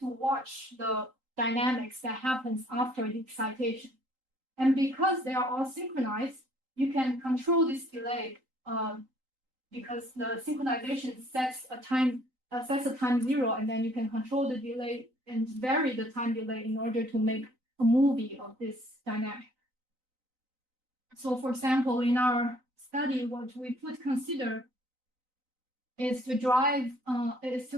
to watch the dynamics that happens after the excitation. And because they are all synchronized, you can control this delay because the synchronization sets a time zero, and then you can control the delay and vary the time delay in order to make a movie of this dynamic. So, for example, in our study, what we could consider is to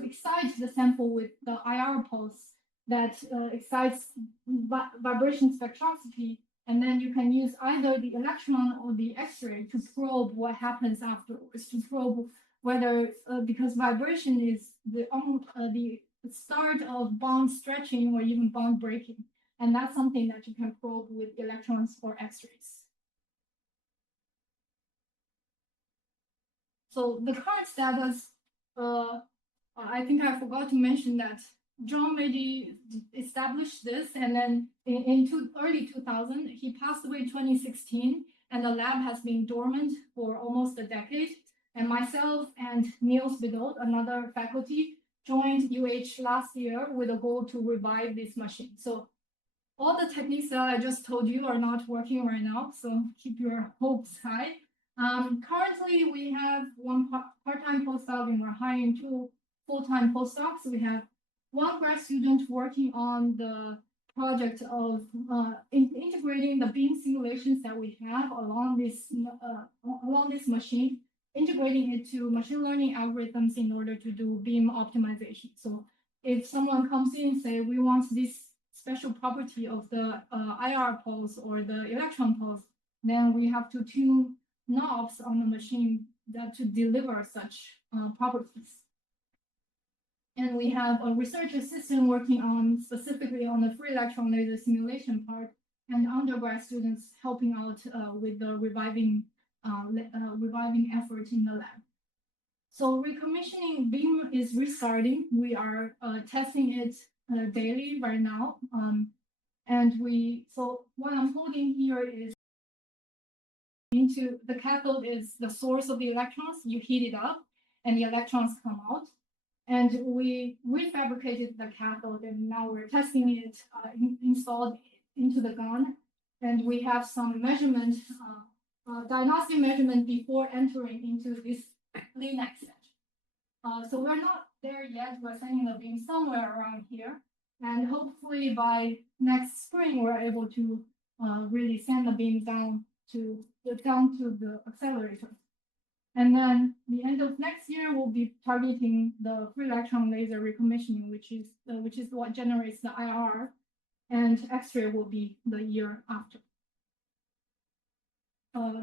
excite the sample with the IR pulse that excites vibration spectroscopy, and then you can use either the electron or the X-ray to probe what happens afterwards, to probe whether, because vibration is the start of bond stretching or even bond breaking, and that's something that you can probe with electrons or X-rays. So the current status, I think I forgot to mention that John Mady established this, and then in early 2000, he passed away in 2016, and the lab has been dormant for almost a decade. And myself and Niels Bedolt, another faculty, joined UH last year with a goal to revive this machine. So all the techniques that I just told you are not working right now, so keep your hopes high. Currently, we have one part-time postdoc, and we're hiring 2 full-time postdocs. We have one grad student working on the project of integrating the beam simulations that we have along this machine, integrating it to machine learning algorithms in order to do beam optimization. So if someone comes in and say, we want this special property of the IR pulse or the electron pulse, then we have to tune knobs on the machine to deliver such properties. And we have a research assistant working on specifically on the free electron laser simulation part, and undergrad students helping out with the reviving effort in the lab. So recommissioning beam is restarting. We are testing it daily right now. So what I'm holding here is into the cathode is the source of the electrons. You heat it up and the electrons come out. And we refabricated the cathode, and now we're testing it installed into the gun. And we have some measurement, diagnostic measurement before entering into this Linux set. So we're not there yet. We're sending the beam somewhere around here. And hopefully by next spring, we're able to really send the beam down to the accelerator. And then the end of next year, we'll be targeting the free electron laser recommissioning, which is what generates the IR, and X-ray will be the year after.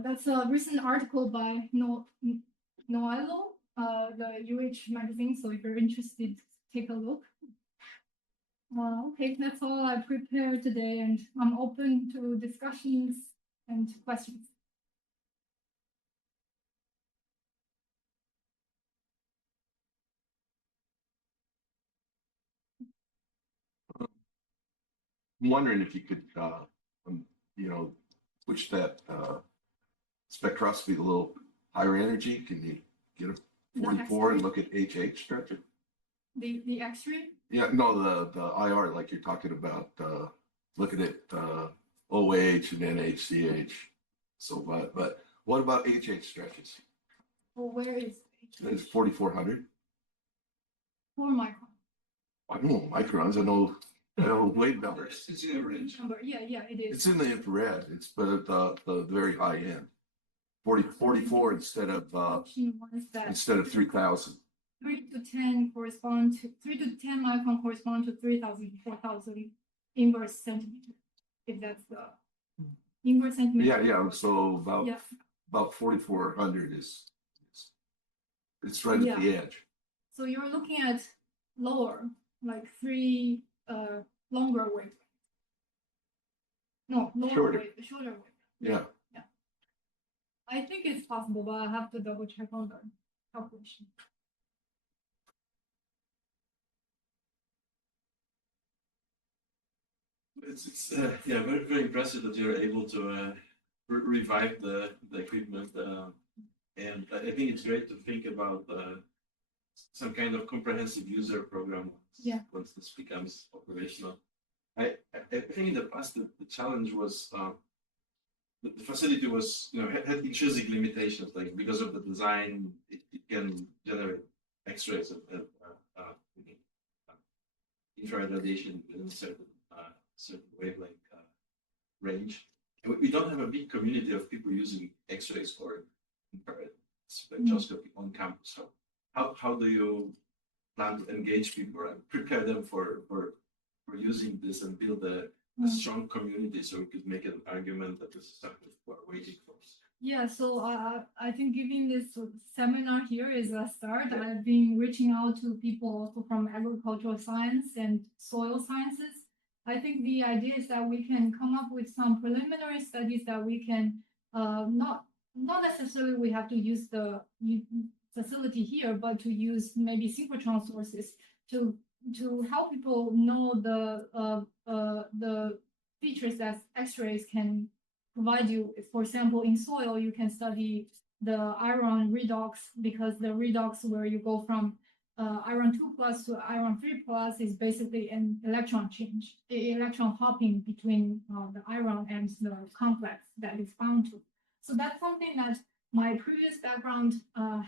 That's a recent article by Noello, the UH magazine. So if you're interested, take a look. Okay, that's all I prepared today, and I'm open to discussions and questions. I'm wondering if you could, push that spectroscopy a little higher energy. Can you get a 44 and look at HH structure? The X-ray? Yeah, no, the IR, like you're talking about, looking at OH and then HCH. So, but what about HH stretches? Well, where is HH? It's 4,400. 4 microns. I don't know microns. I know wave numbers. It's in the range. Yeah, it is. It's in the infrared. It's but the very high end. 44 instead of 3,000. 3 to 10 correspond to 3 to 10 micron correspond to 3,000 to 4,000 inverse centimeter. If that's the inverse centimeter. Yeah. So about 4,400 is it's right at the edge. So you're looking at lower, like 3 longer wave. No, lower wave, shorter wave. Yeah. I think it's possible, but I have to double check on the calculation. It's very, very impressive that you're able to revive the equipment, and I think it's great to think about some kind of comprehensive user program Yeah. once this becomes operational. I think in the past the challenge was the facility was had intrinsic limitations, like because of the design it can generate X-rays of infrared radiation within a certain wavelength range. And we don't have a big community of people using X-rays or infrared spectroscopy on campus. So how do you plan to engage people and prepare them for using this and build a strong community so we could make an argument that this is something we're waiting for? Yeah, so I think giving this seminar here is a start. I've been reaching out to people also from agricultural science and soil sciences. I think the idea is that we can come up with some preliminary studies that we can not necessarily we have to use the facility here, but to use maybe synchrotron sources to help people know the features that X-rays can provide you. For example, in soil, you can study the iron redox, because the redox where you go from iron 2 plus to iron 3 plus is basically an electron change, electron hopping between the iron and the complex that is bound to. So that's something that my previous background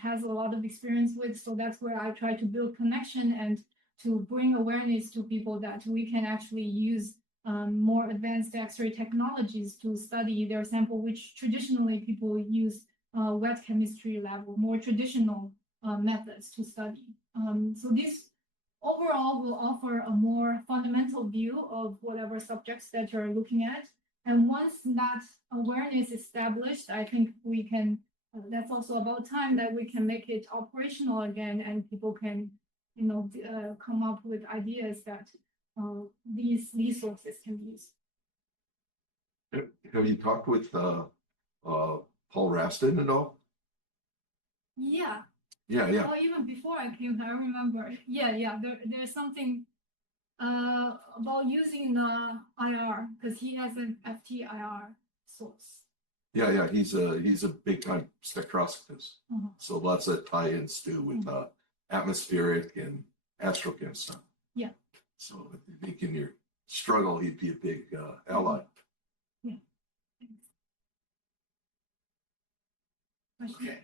has a lot of experience with. So that's where I try to build connection and to bring awareness to people that we can actually use more advanced X-ray technologies to study their sample, which traditionally people use wet chemistry lab or more traditional methods to study. So this overall will offer a more fundamental view of whatever subjects that you're looking at. And once that awareness is established, I think we can, that's also about time that we can make it operational again and people can, come up with ideas that these resources can be used. Have you talked with Paul Raston at all? Yeah. Yeah. Well, even before I came, I remember. Yeah. There's something about using IR because he has an FTIR source. Yeah. He's a big time spectroscopist. So lots of tie-ins too with atmospheric and astrochem stuff. Yeah. So I think in your struggle, he'd be a big ally. Yeah. Okay.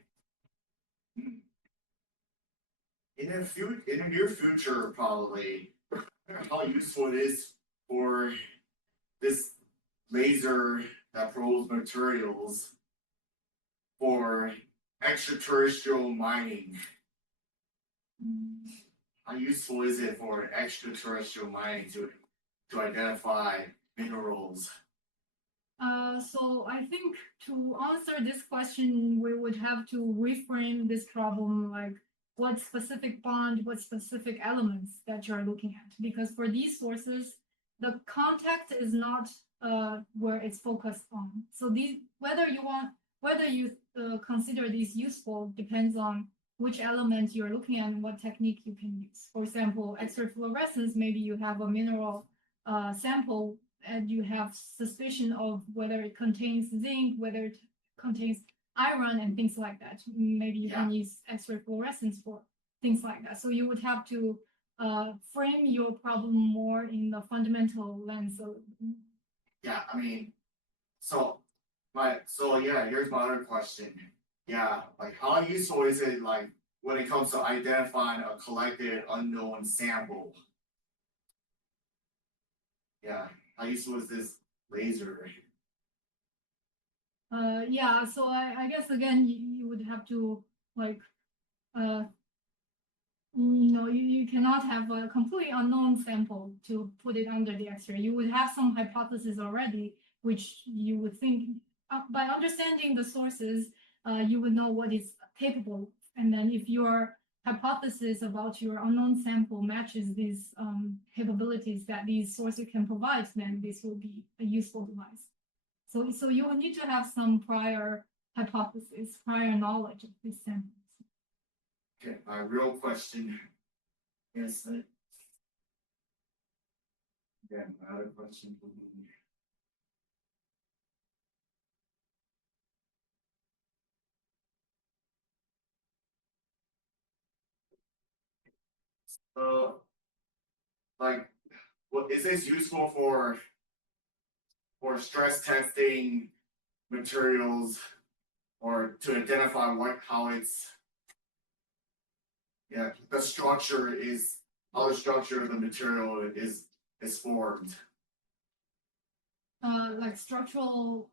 In the near future, probably, how useful it is for this laser that probes materials for extraterrestrial mining. How useful is it for extraterrestrial mining to identify minerals? So I think to answer this question, we would have to reframe this problem like what specific bond, what specific elements that you're looking at. Because for these sources, the contact is not where it's focused on. So these, whether you consider these useful depends on which element you're looking at and what technique you can use. For example, X-ray fluorescence, maybe you have a mineral sample and you have suspicion of whether it contains zinc, whether it contains iron and things like that. Maybe you can use X-ray fluorescence for things like that. So you would have to frame your problem more in the fundamental lens. Yeah, I mean, here's my other question. Yeah, like how useful is it like when it comes to identifying a collected unknown sample? Yeah, how useful is this laser? Yeah, so I guess again you would have to like you cannot have a completely unknown sample to put it under the X-ray. You would have some hypothesis already, which you would think by understanding the sources, you would know what is capable. And then if your hypothesis about your unknown sample matches these capabilities that these sources can provide, then this will be a useful device. So you will need to have some prior hypothesis, prior knowledge of these samples. Okay, my real question is again, my other question would be like, what is this useful for stress testing materials or to identify how it's the structure is how the structure of the material is formed. Like structural